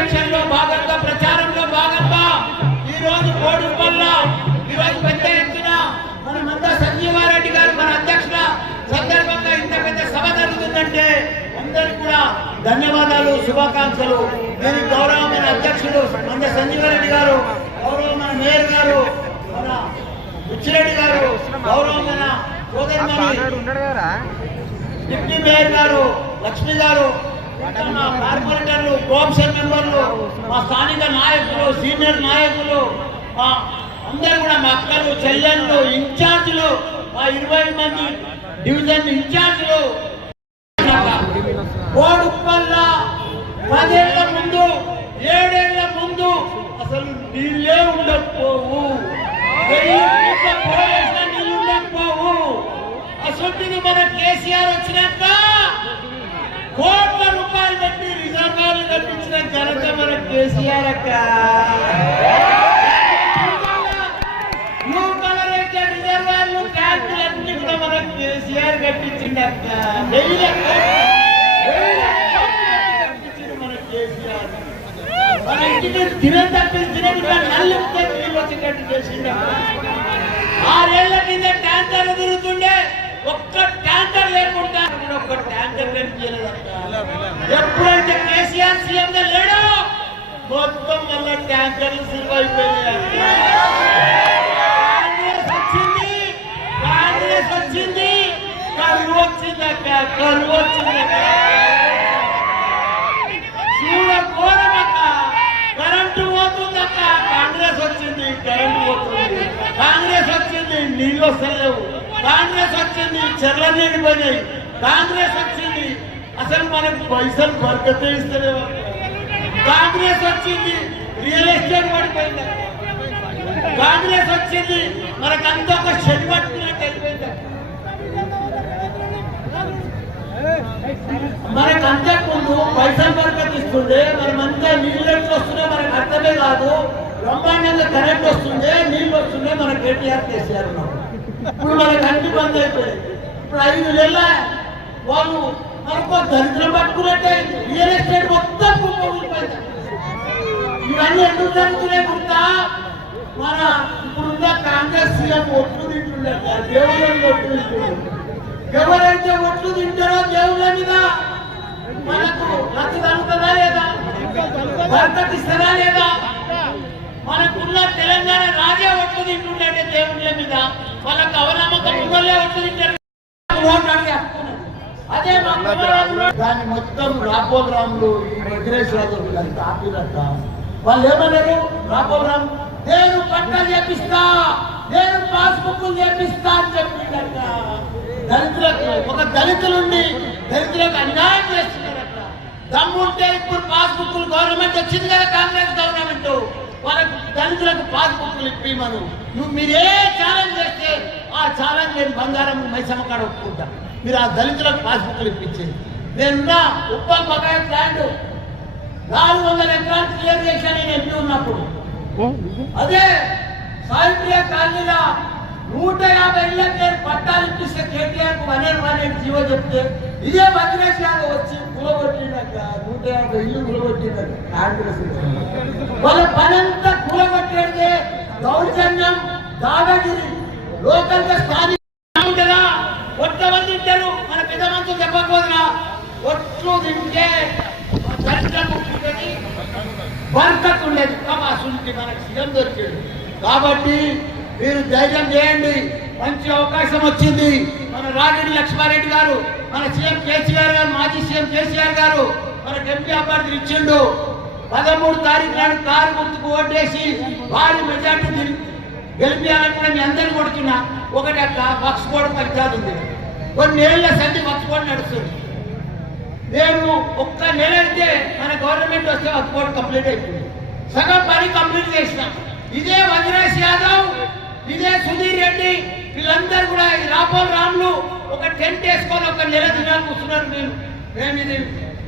Election భాగంగా ప్రచారంలో భాగంగా ఈ రోజు కోడుపల్ల ఈ రోజు పెద్ద ఎత్తున మనమంతా సంజీవారెడ్డి గారు మన అధ్యక్షుల సందర్భంగా ఇంత పెద్ద సభ జరుగుతుందంటే అందరికి కూడా ధన్యవాదాలు శుభాకాంక్షలు. నేను గౌరవమైన అధ్యక్షుడు మంద సంజీవారెడ్డి గారు గౌరవమైన మేయర్ గారు మన బుచ్చిరెడ్డి గారు గౌరవమైన సోదరి డిప్యూటీ మేయర్ గారు లక్ష్మి గారు కార్పొరేటర్లు కోఆప్షన్ మెంబర్లు మా స్థానిక నాయకులు సీనియర్ నాయకులు మా అందరూ కూడా మా అక్కలు చెల్లెళ్ళు ఇన్ఛార్జ్లు మా ఇరవై మంది డివిజన్ ఇన్ఛార్జ్లు. కోడుప్పల్ల పదేళ్ళ ముందు ఏడేళ్ళ ముందు అసలు నీళ్ళే ఉండకపోవు. నీళ్ళు ఉండకపోవు. అసలు మన కేసీఆర్ వచ్చినాక ఘనత మన కేసీఆర్ అక్క. కలర్ రిజర్వాయర్లు ట్యాంకులు అన్ని కూడా మన కేసీఆర్ కట్టించిండు అక్క. దినం వచ్చేటట్టు చేసిండు ఆరేళ్ళ కింద ట్యాంకర్ తిరుగుతుండే ఒక్క ట్యాంకర్ లేకుండా ఒక్క ట్యాంకర్ కనిపించలేదక్క ఎప్పుడైతే కేసీఆర్ సీఎం మొత్తం వల్ల ట్యాంకర్లు సిల్వ్ అయిపోయాయి కాంగ్రెస్ వచ్చింది. కాంగ్రెస్ వచ్చింది. కరువు వచ్చిందక్క కరువు వచ్చిందక్క చూడ ఘోరమక్క కరెంటు పోతుందక్క కాంగ్రెస్ వచ్చింది కరెంటు పోతుంది. కాంగ్రెస్ వచ్చింది నీళ్ళు వస్తలేవు. కాంగ్రెస్ వచ్చింది చెర్ల నీళ్ళు పోయినాయి. కాంగ్రెస్ వచ్చింది. అసలు మనకు పైసలు బరకతే ఇస్తలేవు కాంగ్రెస్ వచ్చింది రియల్ ఎస్టేట్ పడిపోయింది. కాంగ్రెస్ వచ్చింది మనకంతా ఒక చెడు పట్టుకున్నట్టు వెళ్ళిపోయింది. మనకు అంతకుముందు పైసలు బరకత్ ఇస్తుండే మనమంతా నీళ్ళు ఎట్లా వస్తుండే మనకు అర్థమే కాదు. బ్రహ్మాండంగా కరెంట్ వస్తుండే నీళ్ళు వస్తుండే మన కేటీఆర్ కేసీఆర్ ఇప్పుడు మనకు అన్ని బంద్ అయిపోయాయి. ఇప్పుడు ఐదు నెలల వాళ్ళు మనకు దరిద్రం పట్టుకున్నట్టే రియల్ ఎస్టేట్ మొత్తం కుప్పకూలిపోయింది ఇవన్నీ ఎందుకు జరుగుతున్నాయి గుర్తా మన ఇప్పుడున్న కాంగ్రెస్ సీఎం ఒట్లు తింటుండే దేవుళ్ళని ఒట్లు తింటుండే. ఎవరైతే ఒట్లు తింటారో దేవుళ్ళ మీద మనకు లక్ష తగ్గుతుందా లేదా? బరకత్ ఇస్తుందా లేదా? మనకున్న తెలంగాణ రాజే ఒట్లు తింటుండే దేవుళ్ళ మీద. వాళ్ళకి అవనమ్మకం ఉన్నోళ్ళే ఒట్లు తింటారు. ఓట్లు అడిగే. అదే దాన్ని మొత్తం రాపోల్ రాములు ఈ వెంకటేశ్వర అంతా ఆపిరట వాళ్ళు ఏమన్నారు? రాపోల్ రామ్ నేను పట్టాలు చేపిస్తా నేను పాస్బుక్ చేపిస్తా అని చెప్పిండట దళితులకు ఒక దళితులుండి దళితులకు అన్యాయం చేస్తున్నారట. దమ్ముంటే ఇప్పుడు పాస్బుక్లు గవర్నమెంట్ వచ్చింది కదా కాంగ్రెస్ గవర్నమెంట్. వాళ్ళకు దళితులకు పాస్బుక్లు ఇప్పి మనం నువ్వు మీరు ఛాలెంజ్ ఆ ఛాలెంజ్ నేను బంగారం మైసమ్మ కాడ ఒప్పుకుంటా. మీరు ఆ దళితులకు పాస్బుక్లు ఇప్పించేది నేనున్నా ఉప్పల్ బకాయి ల్యాండ్ నాలుగు వందల ఎకరాలు క్లియర్ చేశాను నేను ఎంపీ ఉన్నప్పుడు. అదే సాయిప్రియ కాలనీలో నూట యాభై ఇళ్ళకి నేను పట్టాలు ఇప్పిస్తే కేటీఆర్కు వన్ వన్ ఎయిట్ జీవో చెప్తే ఇదే భద్రేష్ యాదవ్ వచ్చి కూలగొట్టిండక నూట యాభై ఇల్లు కూలగొట్టిండక కాంగ్రెస్ వాళ్ళ పనంతా కూలగొట్టేదే దౌర్జన్యం దాదాగిరి లోకల్గా స్థానిక ఉంటుందా ఒట్ల మంది తింటారు మన పెద్ద మనుషులు చెప్పకపోదురా ఒట్లు తింటే దరిద్రం ఉంటుంది బర్కత్ ఉండేది కమాసుంటి మనకు సీఎం దొరికాడు కాబట్టి మీరు ధైర్యం చేయండి. మంచి అవకాశం వచ్చింది. మన రాగిడి లక్ష్మారెడ్డి గారు మన సీఎం కేసీఆర్ గారు మాజీ సీఎం కేసీఆర్ గారు మన ఎంపీ అభ్యర్థులు ఇచ్చిండు. పదమూడు తారీఖు నాడు కారు గుర్తుకు ఓటేసి భారీ మెజార్టీ గెలి- గెలిపించాలంటే మీ అందరిని కొడుతున్నా. ఒకటి అట్లా వక్స్ బోర్డు పంచాయతీ ఉంది. కొన్ని ఏళ్ళ సంధి వక్స్ బోర్డు నడుస్తుంది. నేను ఒక్క నెల అయితే మన గవర్నమెంట్ వస్తే వక్స్ బోర్డు కంప్లీట్ అయిపోయింది. సగం పని కంప్లీట్ చేసిన. ఇదే వజ్రేష్ యాదవ్ ఇదే సుధీర్ రెడ్డి వీళ్ళందరూ కూడా రాపోల్ రాములు ఒక టెంట్ వేసుకొని ఒక నెల దినాలు కూర్చున్నారు మీరు మేము ఇది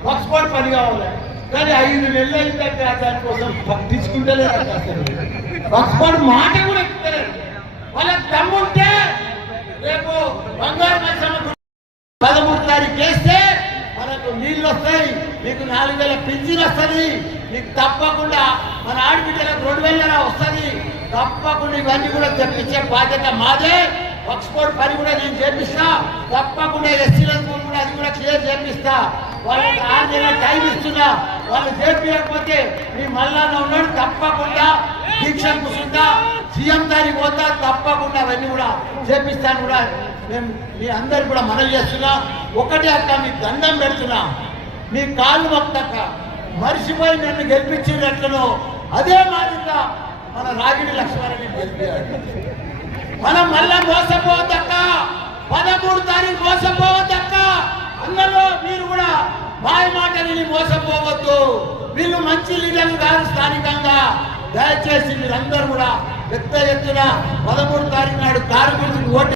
వక్స్ బోర్డు పని కావాలి. కానీ ఐదు నెలలు అయిందంటే దానికోసం పట్టించుకుంటలేదు అసలు. వక్స్ బోర్డు మాట కూడా వాళ్ళకి దమ్ముంటే రేపు బంగారు పరిశ్రమ పదమూడు తారీఖు చేస్తే మనకు నీళ్ళు వస్తాయి మీకు నాలుగు వేల పింఛన్ వస్తుంది మీకు తప్పకుండా మన ఆడబిడ్డలకు రెండు వేల వస్తుంది. తప్పకుండా ఇవన్నీ కూడా తెప్పించే బాధ్యత మాదే. ఎక్స్పోర్ట్ పని కూడా నేను చేపిస్తా. తప్పకుండా ఎస్సీల కూడా అది కూడా క్లియర్ చేపిస్తా. వాళ్ళకి ఆరు నెలల టైం ఇస్తున్నా. వాళ్ళు చేపించకపోతే మీ మల్లాన్న ఉన్నాడు తప్పకుండా దీక్ష కూర్చుంటా. సీఎం గారికి పోతా తప్పకుండా అవన్నీ కూడా చేపిస్తాను కూడా మేము మీ అందరు కూడా మనవి చేస్తున్నా. ఒకటే అక్క మీ దండం పెడుతున్నా. మీ కాళ్ళు మొక్కక మర్చిపోయి నన్ను గెలిపించినట్లు అదే మాదిరిగా మన రాగిడి లక్ష్మారెడ్డి గెలిపాడు మనం మళ్ళా మోసపోవద్దక్క. పదమూడు తారీఖు మోసపోవద్దక్క. అందులో మీరు కూడా మాయ మాట విని మోసపోవద్దు. వీళ్ళు మంచి లీడర్లు కాదు స్థానికంగా. దయచేసి మీరందరూ కూడా పెద్ద ఎత్తున పదమూడు తారీఖు నాడు కార్మికులకు ఓటు